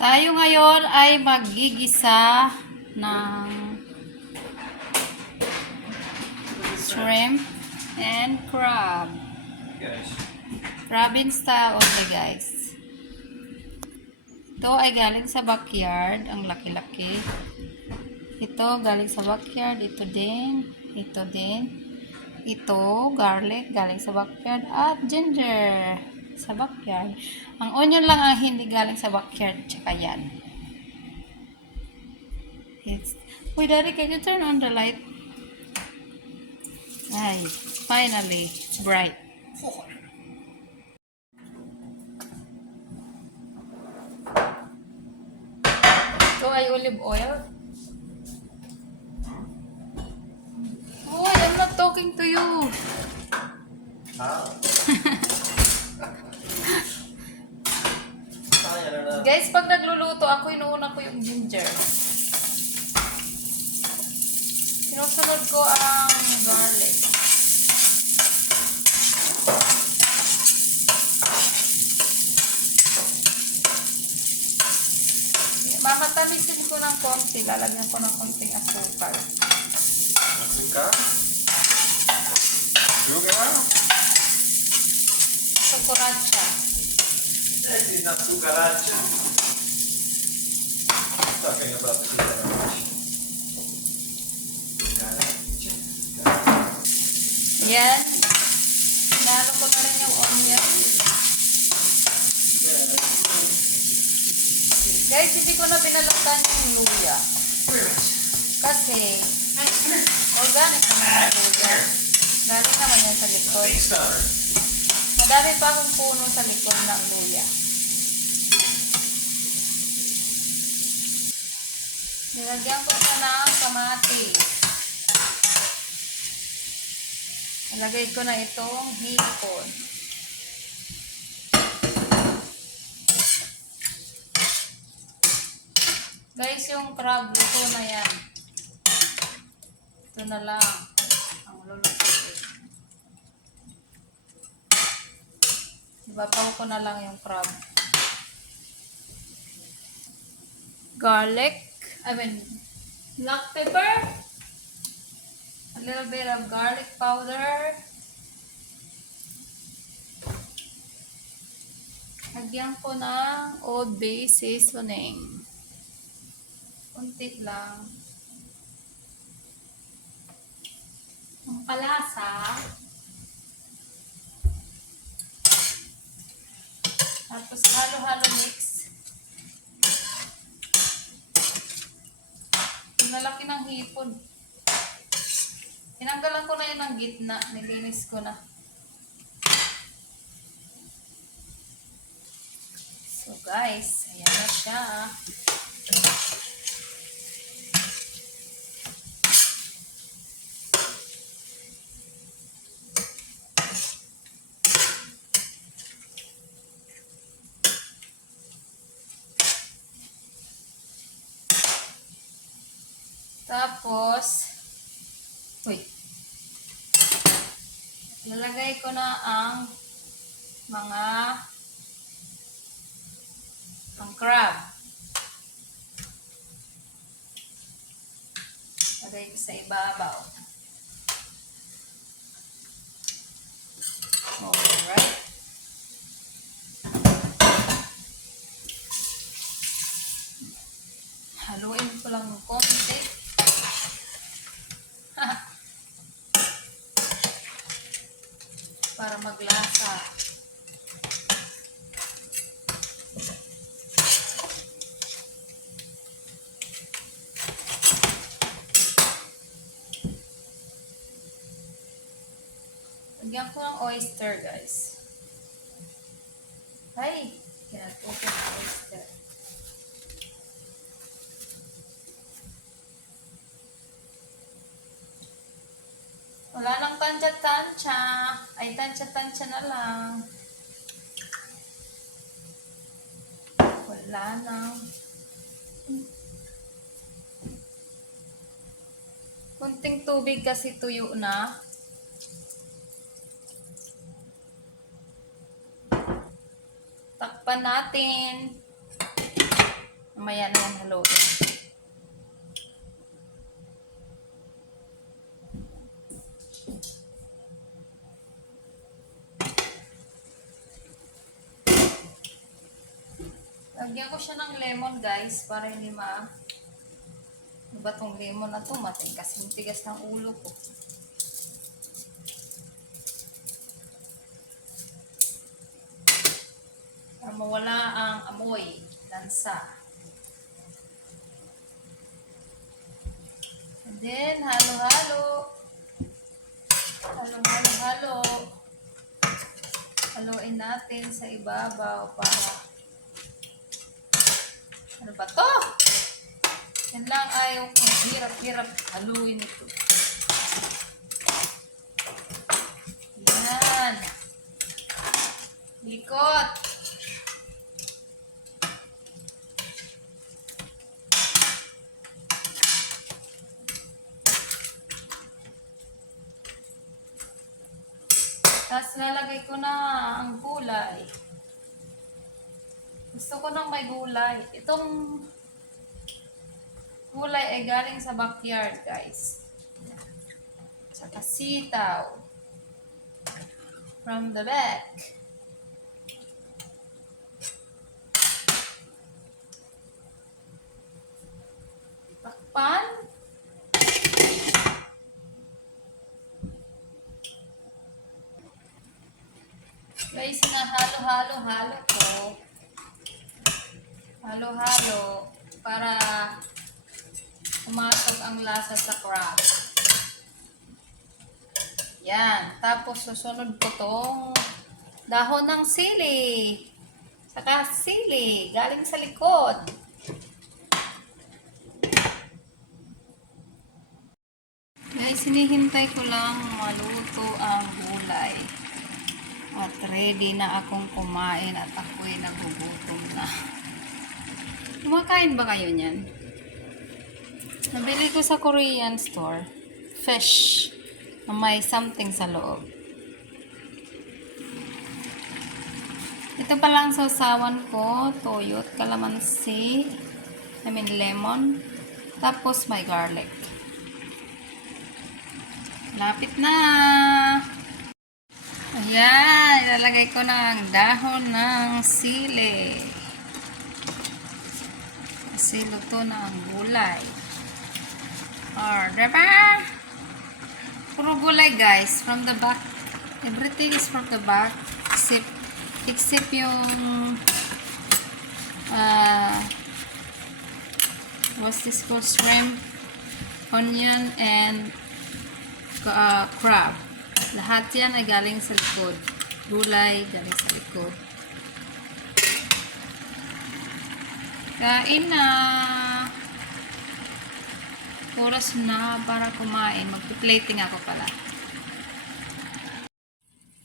Tayo ngayon ay maggigisa ng shrimp and crab. Crab in style only, guys. Ito ay galing sa backyard. Ang laki-laki. Ito galing sa backyard. Ito din. Ito din. Ito, garlic, galing sa backyard. At ginger sa backyard. Ang onion lang ang hindi galing sa backyard. Tsaka yan. Uy, Daddy, can you turn on the light? Ay, finally, it's bright. Ito ay olive oil. Oh, I'm not talking to you. Guys, pag nagluluto ako, inuuna ko yung ginger. Sinusunod ko ang garlic. Mamatamisin ko ng konti. Lalagyan ko ng konting asukal. Asukal? Sugar? Sukuracha. This is not sucaracha. Talking about the sucaracha. Yan. Nalo ko na rin yung onion. Guys, hindi ko na binalatan yung luya. Kasi, organic naman yung luya. Galing naman yan sa likod. Madami pa akong puno sa likod ng luya. Nilagyan ko siya ng kamatis. Nilagay ko na itong hipon. Guys, yung crab, luto na yan. Ito na lang ang lulutuin. Ibabaw ko na lang yung crab. Garlic. Black pepper. A little bit of garlic powder. Lagyan ko ng Old Bay seasoning. Kunti lang. Ang palasa. Tapos halo-halo mix. Nalaki ng hipon. Tinanggalan ko na yun ng gitna. Nilinis ko na. So guys, ayan na siya. Tapos, lalagay ko na ang crab. Lagay ko sa ibabaw. Alright. Haluin ko lang ng konti. Para maglasa. Lagyan ko ng oyster, guys. Ay, cannot open the oyster. Wala nang tansya-tansya. Ay, tansya-tansya na lang. Wala nang. Kunting tubig kasi tuyo na. Takpan natin. Mamaya na yan haluin. Lagyan ko siya ng lemon, guys, para hindi Diba tong lemon na to? Matigas ng ulo ko. Para mawala ang amoy, lansa. And then, halo-halo. Halo-halo-halo. Haluin natin sa ibabaw para... Ano ba to? Yan lang ayaw kong hirap-hirap haluin ito. Yan. Likot. Tapos lalagay ko na ang gulay. Gusto ko nang may gulay. Itong gulay ay galing sa backyard, guys. Saka sitaw. From the back. Takpan. Guys, na halo-halo-halo ko. Halo-halo para pumasok ang lasa sa crab. Yan. Tapos susunod ko tong dahon ng sili. Saka sili. Galing sa likod. Guys, hinihintay ko lang maluto ang gulay. At ready na akong kumain at ako'y nagugutom na. Kumakain ba kayo niyan? Nabili ko sa Korean store. Fish. Na may something sa loob. Ito pala ang sausawan ko. Toyo, kalamansi. Lemon. Tapos may garlic. Lapit na. Ayan. Ilalagay ko na ang dahon ng sili. Kasi luto na ang gulay. Diba? Puro gulay, guys. From the back. Everything is from the back. Except yung what's this called? Shrimp, onion, and crab. Lahat yan ay galing sa likod. Gulay, galing sa likod. Kain na! Oras na para kumain. Magpi-plating ako pala.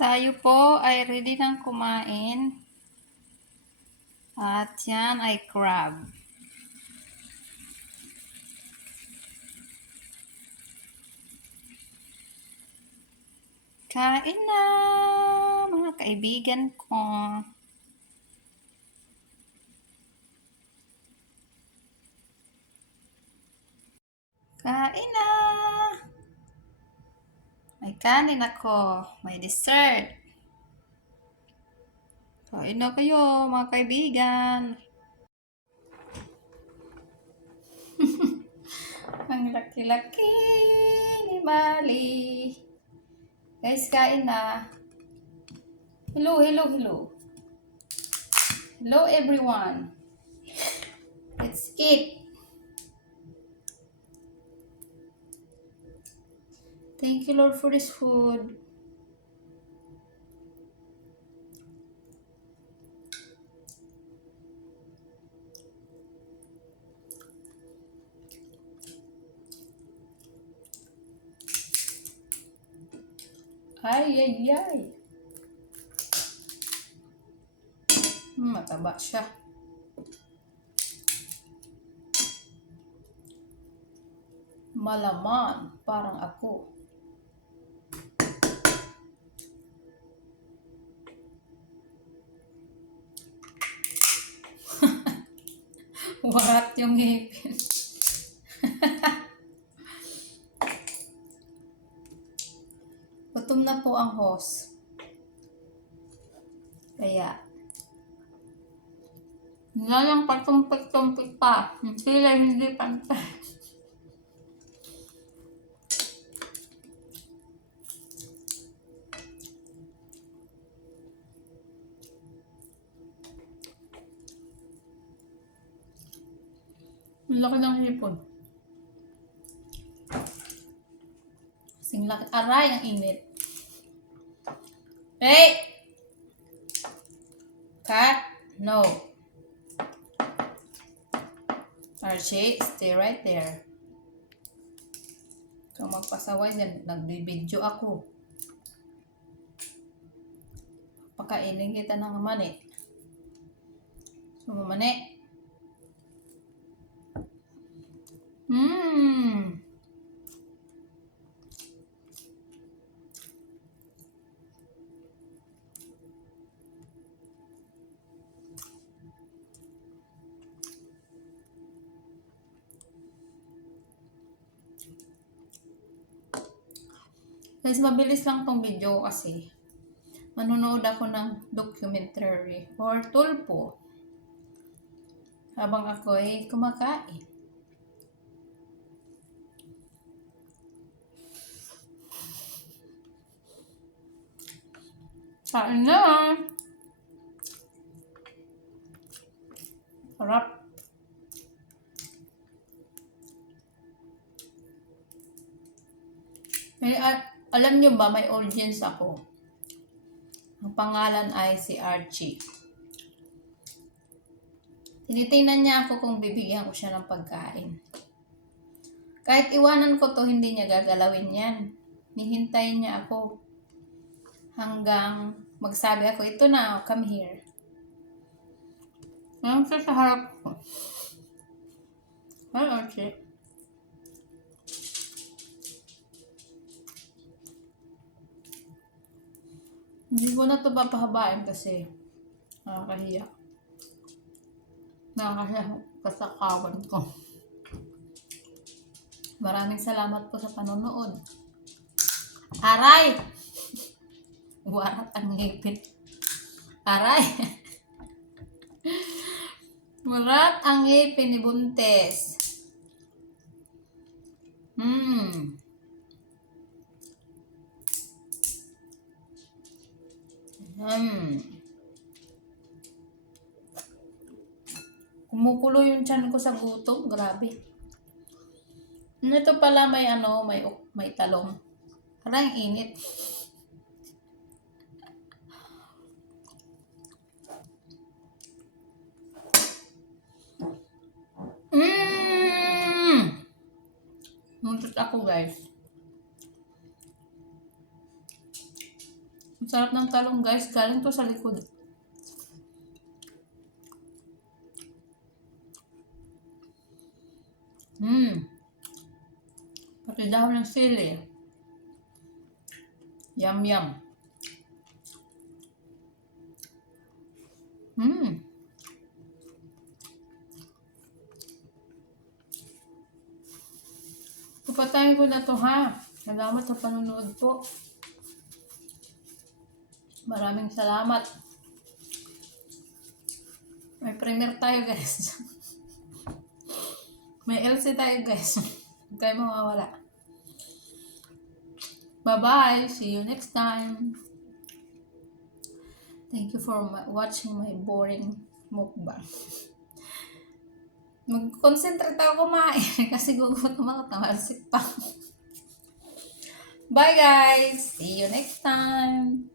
Tayo po ay ready nang kumain. At yan ay crab. Kain na, mga kaibigan ko. Kain na. May kanin ako. May dessert. Kain na kayo, mga kaibigan. Ang laki-laki ni Mali. Guys, kain na. Hello, hello, hello. Hello, everyone. Let's eat. Thank you, Lord, for this food. Ay, ay, ay. Mataba siya. Malaman, parang ako. Warat yung ngipin. Gutom na po ang host. Kaya, nilalang patumpik-tumpik pa. Sila hindi pantay. Ang laki ng hipon. Kasing laki. Aray, ang init. Hey! Cat? No. Archie, stay right there. Kung magpasaway yan, nagbibidyo ako. Pakainin kita ng mani. Sumamani. Guys, mabilis lang tong video kasi manonood ako ng documentary or tulpo habang ako ay kumakain. Kain na! Sarap. Alam nyo ba, may audience ako. Ang pangalan ay si Archie. Tinitingnan niya ako kung bibigyan ko siya ng pagkain. Kahit iwanan ko to, hindi niya gagalawin yan. Nihintayin niya ako hanggang magsabi ako, ito na, come here. Ngayon siya sa harap ko. Hi, Archie. Hindi ko na ito papahabain kasi nakakahiya. Nakakahiya kasakawan ko. Maraming salamat po sa panonood. Aray! Warat ang ngipin. Aray! Warat ang ngipin ni Buntes. Kumukulo yung tiyan ko sa gutom. Grabe. Ito pala may may talong. Parang init. Muntot ako, guys. Ang sarap ng talong, guys. Galing to sa likod. Pati dahon ng sili. Yum, yum. Pupatayin ko na to, ha. Salamat sa panonood po. Maraming salamat. May premiere tayo, guys. May LC tayo, guys. Huwag kayo mawawala. Bye-bye. See you next time. Thank you for watching my boring mukbang. Mag-concentrate ako kumain kasi gugutom ako, tamalsik pa. Bye, guys. See you next time.